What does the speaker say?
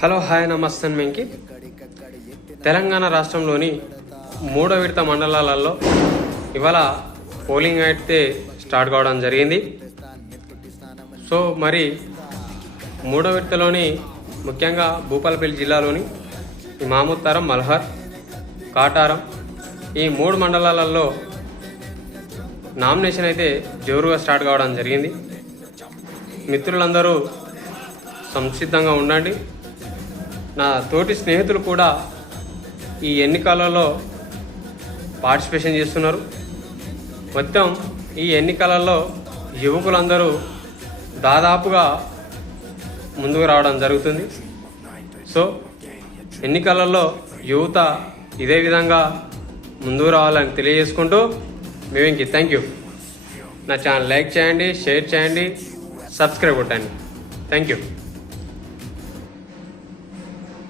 Hello hi నమస్తే వెంకి. తెలంగాణ రాష్ట్రంలోని 3వ విడత మండలాలలో ఇవాళ పోలింగ్ అయితే స్టార్ట్ కావడం జరిగింది. సో మరి 3వ విడతలోని ముఖ్యంగా భూపాలపల్లి జిల్లాలోని మామూతారం, మల్హార్, కాటారం ఈ 3 మండలాలలో నామినేషన్ అయితే జోరుగా స్టార్ట్ కావడం జరిగింది. మిత్రులందరూ సంసిద్ధంగా ఉండండి. నా తోటి స్నేహితులు కూడా ఈ ఎన్నికలలో పార్టిసిపేషన్ చేస్తున్నారు. మొత్తం ఈ ఎన్నికలలో యువకులందరూ దాదాపుగా ముందుకు రావడం జరుగుతుంది. సో ఎన్నికలలో యువత ఇదే విధంగా ముందుకు రావాలని తెలియజేసుకుంటూ మేమేంకి థ్యాంక్ యూ. నా ఛానల్ లైక్ చేయండి, షేర్ చేయండి, సబ్స్క్రైబ్ కొట్టండి. Thank you.